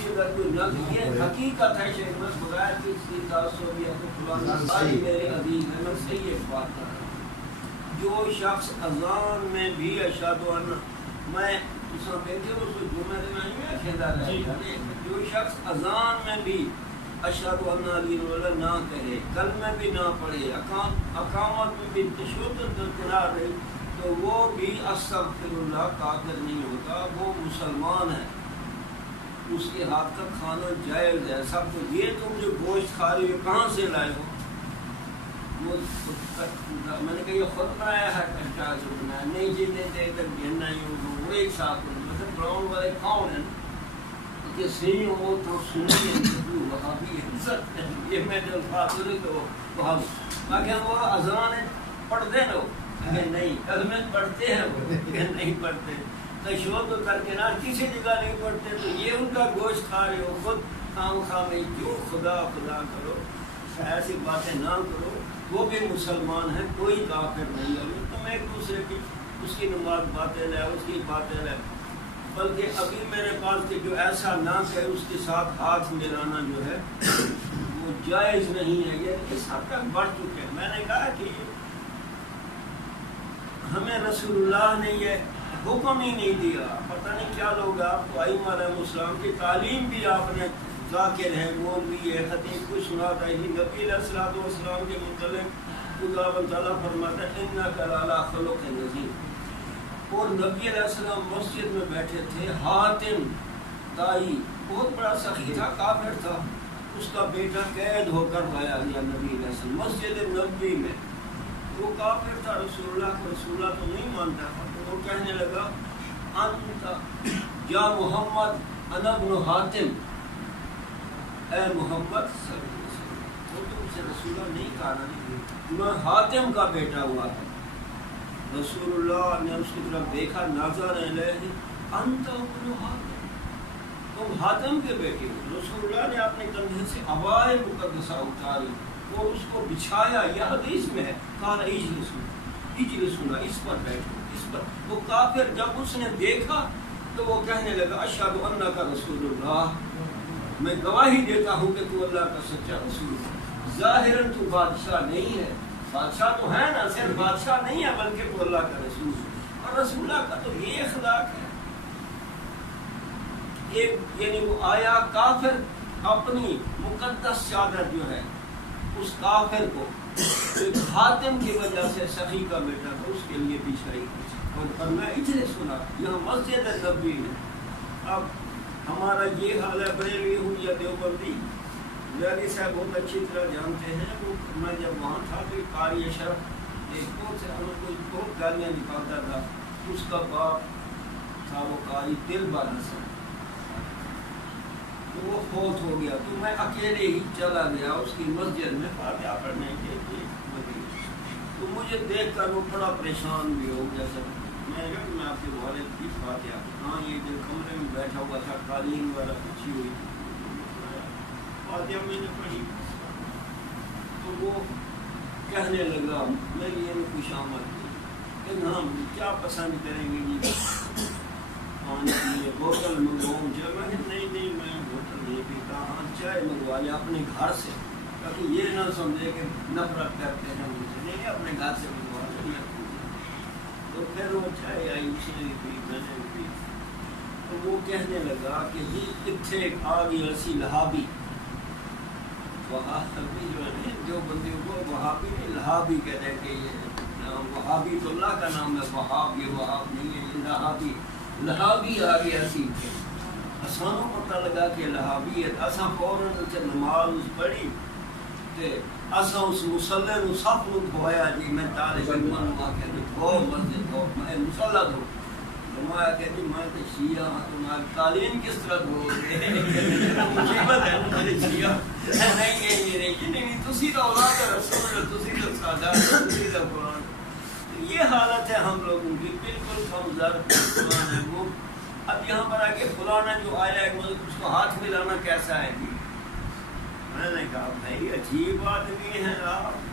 بھی اگر کوئی نہ یہ حقیقت ہے شیخ میں بغیر کسی تعصب یا فلانا ساری میرے عزیز ہے میں صحیح ایک بات کر رہا ہوں جو شخص اذان میں بھی اشہد ان میں اس میں بیٹھے اس کو جمعہ میں نہیں کھیلا رہا ہے جو شخص اذان میں بھی اشہد ان لا الہ الا اللہ نہ کہے کلمہ بھی نہ پڑھے اقامت میں بھی تشدد درکنار رہے تو وہ بھی استغفر اللہ کافر نہیں ہوتا وہ مسلمان ہے اس کے ہاتھ کا کھانا جائز ہے سب کو یہ تم جو گوشت کھا رہے ہو کہاں سے لائے ہو میں نے کہا یہ خود بنایا ہے کشتا سے بنایا نہیں جیتے دے کر گھننا ہی ہو وہ ایک ساتھ مطلب براؤن والے کون ہیں کہ صحیح ہو تو سنیے وہاں بھی عزت ہے یہ میں جو الفاظ ہوئی تو وہاں باقی وہ اذان پڑھتے رہو کہ نہیں کلمے پڑھتے ہیں وہ کہ نہیں پڑھتے تشہد کر کے نہ کسی جگہ نہیں پڑھتے تو یہ ان کا گوشت کھا رہے ہو خود خام خواہ میں جو خدا خدا کرو ایسی باتیں نہ کرو وہ بھی مسلمان ہیں کوئی کافر نہیں ہے تم ایک دوسرے کی اس کی نماز باتیں لے اس کی باتیں لے بلکہ ابھی میرے پاس کہ جو ایسا نہ کہ اس کے ساتھ ہاتھ ملانا جو ہے وہ جائز نہیں ہے یہ اس حد تک بڑھ چکے ہیں میں نے کہا کہ ہمیں رسول اللہ نے یہ حکم ہی نہیں دیا پتہ نہیں کیا لوگ آپ کو ائمہ علیہ السلام کی تعلیم بھی آپ نے ذاکر ہے مولوی ہے خطیب کو سناتا ہے نبی علیہ السلام کے متعلق خدا تعالیٰ فرماتا ہے انک لعلی خلق عظیم اور نبی علیہ السلام مسجد میں بیٹھے تھے حاتم تائی بہت بڑا سخی تھا کافر تھا اس کا بیٹا قید ہو کر لایا گیا نبی علیہ السلام مسجد نبوی میں وہ کافر تھا رسول اللہ تو نہیں مانتا تھا تو وہ کہنے لگا انت یا محمد انا ابن حاتم اے محمد صلی اللہ علیہ وسلم وہ تو اسے رسول اللہ نہیں کہا میں حاتم کا بیٹا ہوا تھا رسول اللہ نے اس کی طرف دیکھا نظر الیہ انت ابن حاتم تم حاتم کے بیٹے ہو رسول اللہ نے اپنے کندھے سے عبائے مقدسہ اتاری اور اس کو بچھایا یہ حدیث میں ہے قال اجلسوا اس پر بیٹھو اس پر وہ کافر جب اس نے دیکھا تو وہ کہنے لگا اشہد انک رسول اللہ میں گواہی دیتا ہوں کہ تو اللہ کا سچا رسول ہے ظاہراً تو بادشاہ نہیں ہے بادشاہ تو ہے نا صرف بادشاہ نہیں ہے بلکہ تو اللہ کا رسول ہے اور رسول اللہ کا تو یہ اخلاق ہے یعنی وہ آیا کافر اپنی مقدس چادر جو ہے اس کافر کو ایک حاتم کی وجہ سے سخی کا بیٹا تھا اس کے لیے بچھائی اور فرمایا اجلے سنا یہاں مسجد نبوی ہے اب ہمارا یہ حال ہے بریلوی ہوں یا دیوبندی زیادی صاحب بہت اچھی طرح جانتے ہیں وہ میں جب وہاں تھا تو قاری اشرف ایک بہت گالیاں نکالتا تھا اس کا باپ تھا وہ قاری دلبر حسن تو وہ فوت ہو گیا تو میں اکیلے ہی چلا گیا اس کی مسجد میں فاتحہ پڑھنے کے لیے تو مجھے دیکھ کر وہ بڑا پریشان بھی ہو گیا سب میں نے کہا کہ میں آپ کے والد کی فاتحہ ہاں یہ جو کمرے میں بیٹھا ہوا تھا قالین والا بچھی ہوئی فاتحہ میں نے پڑھی تو وہ کہنے لگا میں یہ خوش آمد کہ ہم کیا پسند کریں گے جی پانی پیے بوتل منگواؤں جب میں نہیں میں بوتل نہیں پیتا ہاں چائے منگوا لیا اپنے گھر سے تاکہ یہ نہ سمجھے کہ نفرت کرتے ہیں مجھے نہیں اپنے گھر سے منگوا لیا تو پھر وہ چائے آئی اس نے پی میں نے پی تو وہ کہنے لگا کہ یہ اتنے آ گئی ایسی لہابی وہابی جو ہے جو بندیوں کو وہابی نہیں لہابی کہتے ہیں کہ یہ وہابی تو اللہ کا نام ہے وہاب یہ وہاب نہیں ہے یہ لہابی لہابی آ گیا سی اسانوں پتہ لگا کہ لہابی ہے اساں فوراً سے نماز پڑھی تے اساں اس مصلی نو صف نو دھویا جی میں طالب علم ہوں کہ دھو مسجد دھو میں مصلی دھو فرمایا کہ جی میں تے شیعہ ہوں تمہاری قالین کس طرح دھو گے مصیبت ہے مجھے شیعہ نہیں تسی تو اولاد رسول تسی تو سادہ تسی تو قرآن یہ حالت ہے ہم لوگوں کی بالکل کمزور مسلمان ہے وہ اب یہاں پر آ کے فلانا جو آیا ہے اس کو ہاتھ ملانا کیسا ہے جی میں نے کہا بھائی عجیب آدمی ہے آپ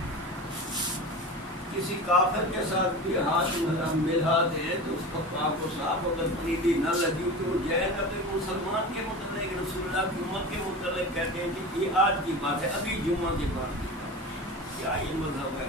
کسی کافر کے ساتھ بھی ہاتھ ملا دے تو اس کو آپ کو صاف اگر پلیدی نہ لگی تو وہ جائے گا تو مسلمان کے متعلق رسول اللہ لہذا امت کے متعلق کہتے ہیں کہ یہ آج کی بات ہے، ابھی جمعہ کے بعد کی بات ہے۔ کیا یہ مذہب ہے؟